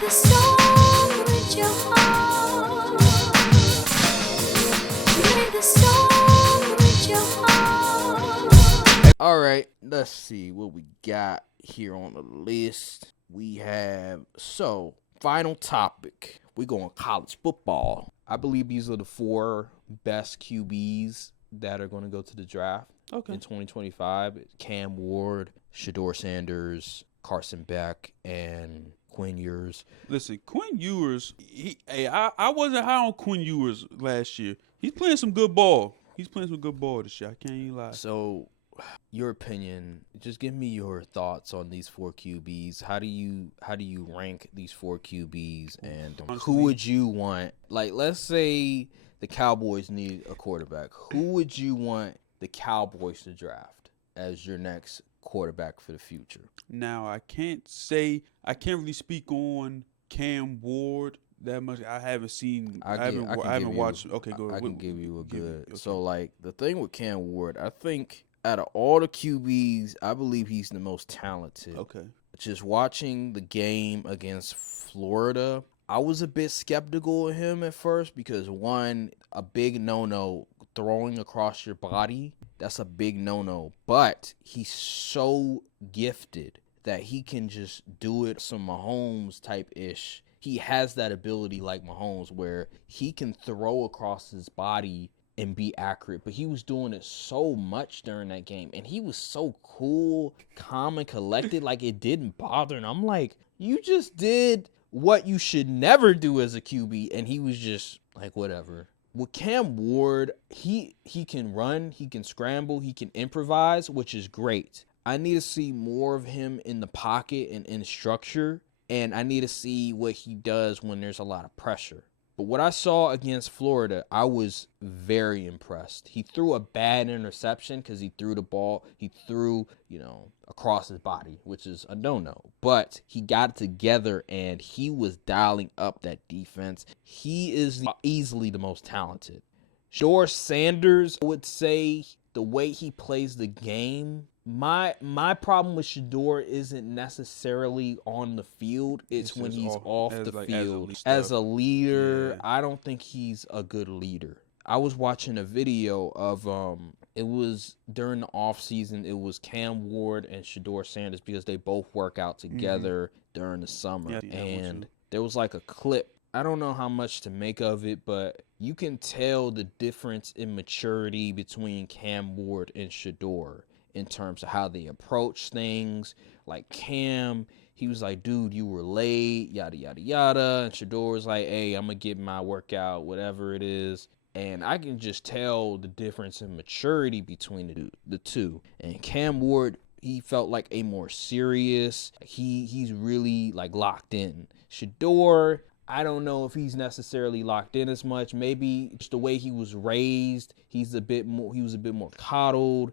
the storm with your heart. Play the storm with your heart. All right, let's see what we got here on the list. We have, final topic. We're going college football. I believe these are the 4 best QBs that are going to go to the draft in 2025. Cam Ward, Shedeur Sanders, Carson Beck, and Quinn Ewers. Listen, Quinn Ewers, I wasn't high on Quinn Ewers last year. He's playing some good ball. He's playing some good ball this year. I can't even lie. So, your opinion, just give me your thoughts on these 4 QBs. How do you rank these 4 QBs, and Honestly, who would you want? Like, let's say the Cowboys need a quarterback. Who would you want the Cowboys to draft as your next quarterback for the future? Now, I can't really speak on Cam Ward that much. I haven't seen. I haven't watched. Okay, go ahead. I can give you a good. Okay. So, like, the thing with Cam Ward, I think out of all the QBs, I believe he's the most talented. Okay. Just watching the game against Florida, I was a bit skeptical of him at first because, one, a big no-no, throwing across your body, that's a big no-no. But he's so gifted that he can just do it some Mahomes type-ish. He has that ability like Mahomes where he can throw across his body and be accurate, but he was doing it so much during that game, and he was so cool, calm, and collected, like it didn't bother. And I'm like, you just did what you should never do as a QB, and he was just like, whatever. With Cam Ward, he can run, he can scramble, he can improvise, which is great. I need to see more of him in the pocket and in structure, and I need to see what he does when there's a lot of pressure. But what I saw against Florida, I was very impressed. He threw a bad interception because he threw the ball. He threw, across his body, which is a no-no. But he got it together, and he was dialing up that defense. He is easily the most talented. Shedeur Sanders, I would say the way he plays the game, my problem with Shedeur isn't necessarily on the field. It's when he's off the field. As a leader, yeah. I don't think he's a good leader. I was watching a video of it was during the off season. It was Cam Ward and Shedeur Sanders because they both work out together during the summer. Yeah, and there was like a clip. I don't know how much to make of it, but you can tell the difference in maturity between Cam Ward and Shedeur in terms of how they approach things. Like Cam, he was like, dude, you were late, yada, yada, yada. And Shedeur was like, hey, I'm going to get my workout, whatever it is. And I can just tell the difference in maturity between the two. And Cam Ward, he felt like a more serious. He's really like locked in. Shedeur, I don't know if he's necessarily locked in as much. Maybe just the way he was raised, he was a bit more coddled.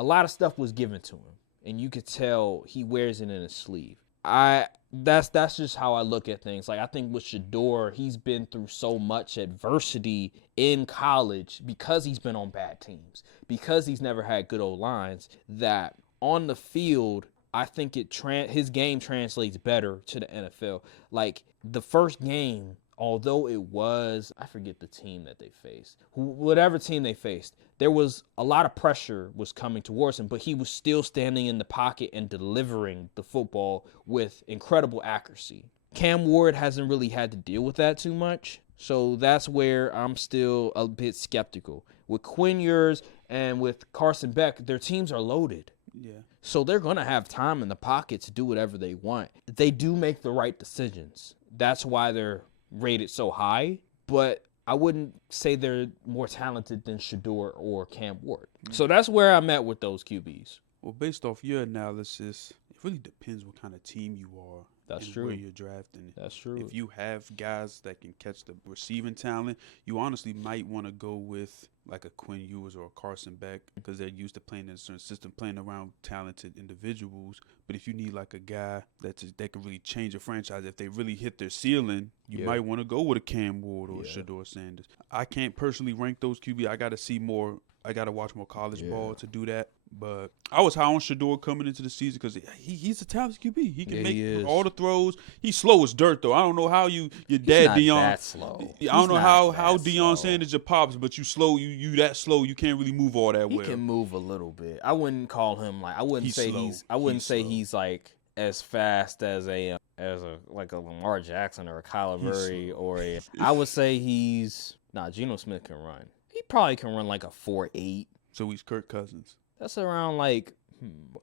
A lot of stuff was given to him, and you could tell he wears it in his sleeve. That's just how I look at things. Like, I think with Shedeur, he's been through so much adversity in college because he's been on bad teams, because he's never had good old lines, that on the field, I think his game translates better to the NFL. Like, the first game, although it was, I forget the team that they faced, whatever team they faced, there was a lot of pressure was coming towards him, but he was still standing in the pocket and delivering the football with incredible accuracy. Cam Ward hasn't really had to deal with that too much, so that's where I'm still a bit skeptical. With Quinn Ewers and with Carson Beck, their teams are loaded. Yeah. So they're going to have time in the pocket to do whatever they want. They do make the right decisions. That's why they're rated so high, but I wouldn't say they're more talented than Shedeur or Cam Ward. So that's where I'm at with those QBs. Well, based off your analysis, it really depends what kind of team you are. That's and true. Where you're drafting. That's true. If you have guys that can catch the receiving talent, you honestly might want to go with like a Quinn Ewers or a Carson Beck because they're used to playing in a certain system, playing around talented individuals. But if you need like a guy that can really change a franchise, if they really hit their ceiling, you might want to go with a Cam Ward or a Shedeur Sanders. I can't personally rank those QB. I got to see more I got to watch more college ball to do that. But I was high on Shedeur coming into the season because he's a talented QB. He can make all the throws. He's slow as dirt, though. I don't know how your dad, he's not Deion. that slow. I don't know how Deion Sanders your pops, but you slow. You that slow. You can't really move all that well. He can move a little bit. I wouldn't call him like. I wouldn't say he's like as fast as a Lamar Jackson or a Kyler Murray or a. I would say Geno Smith can run. He probably can run like a 4.8. So he's Kirk Cousins. That's around like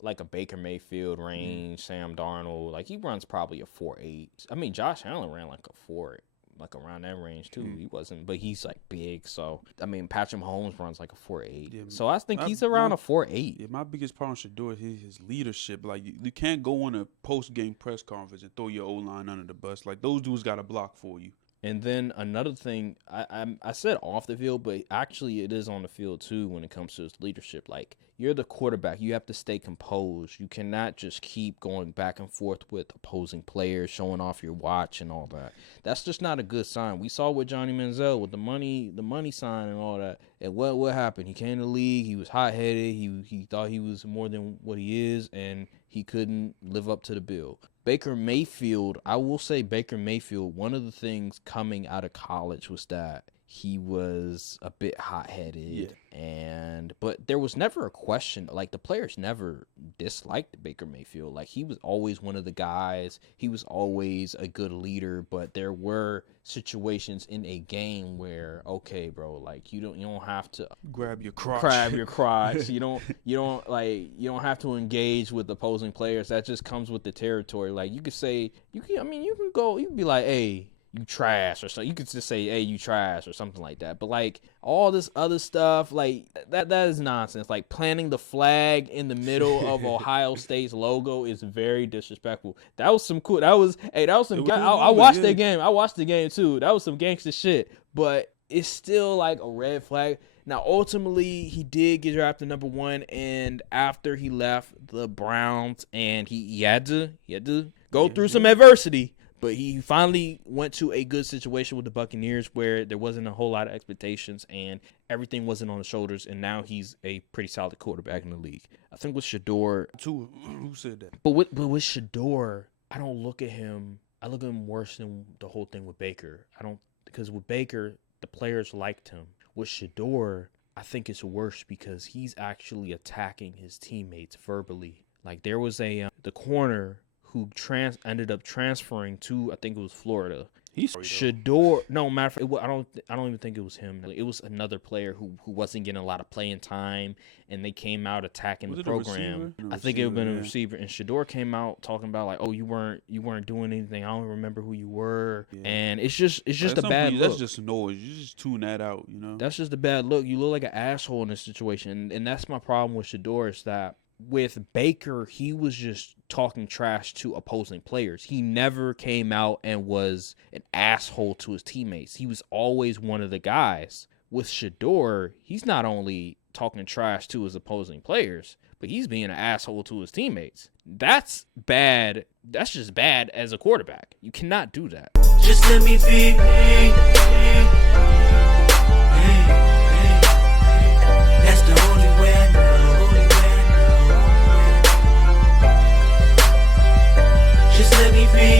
a Baker Mayfield range, Sam Darnold. Like he runs probably a 4.8. I mean, Josh Allen ran like a 4, like around that range too. He wasn't, but he's like big. So I mean, Patrick Mahomes runs like a 4.8. Yeah, so I think he's around a 4.8. Yeah, my biggest problem with Shedeur is his leadership. Like you can't go on a post game press conference and throw your O-line under the bus. Like those dudes got to block for you. And then another thing, I said off the field, but actually it is on the field too when it comes to his leadership. Like, you're the quarterback. You have to stay composed. You cannot just keep going back and forth with opposing players, showing off your watch and all that. That's just not a good sign. We saw with Johnny Manziel with the money sign and all that. And what happened? He came to the league. He was hot-headed. He thought he was more than what he is, and he couldn't live up to the bill. Baker Mayfield, I will say Baker Mayfield, one of the things coming out of college was that he was a bit hot-headed, but there was never a question. Like, the players never disliked Baker Mayfield. Like, he was always one of the guys. He was always a good leader, but there were situations in a game where, okay, bro, like you don't have to grab your crotch. You don't have to engage with opposing players. That just comes with the territory. Like, you can be like, hey, you trash or something. You could just say, hey, you trash or something like that. But like all this other stuff, like that is nonsense. Like planting the flag in the middle of Ohio State's logo is very disrespectful. That was some cool. That was some. I watched that game. I watched the game too. That was some gangster shit. But it's still like a red flag. Now, ultimately, he did get drafted number 1, and after he left the Browns, and he had to go through some adversity. But he finally went to a good situation with the Buccaneers where there wasn't a whole lot of expectations and everything wasn't on his shoulders. And now he's a pretty solid quarterback in the league. I think with Shedeur. Who said that? But with Shedeur, I don't look at him. I look at him worse than the whole thing with Baker. Because with Baker, the players liked him. With Shedeur, I think it's worse because he's actually attacking his teammates verbally. Like there was the corner who ended up transferring to, I think it was Florida. Shedeur. No, matter of fact, I don't even think it was him. It was another player who wasn't getting a lot of playing time, and they came out attacking the program. I think it would have been a receiver, and Shedeur came out talking about like, oh, you weren't doing anything. I don't remember who you were, and it's just a bad look. That's just noise. You just tune that out, you know. That's just a bad look. You look like an asshole in this situation, and that's my problem with Shedeur is that. With Baker, he was just talking trash to opposing players. He never came out and was an asshole to his teammates. He was always one of the guys. With Shedeur, he's not only talking trash to his opposing players, but he's being an asshole to his teammates. That's bad. That's just bad as a quarterback. You cannot do that. Just let me be me.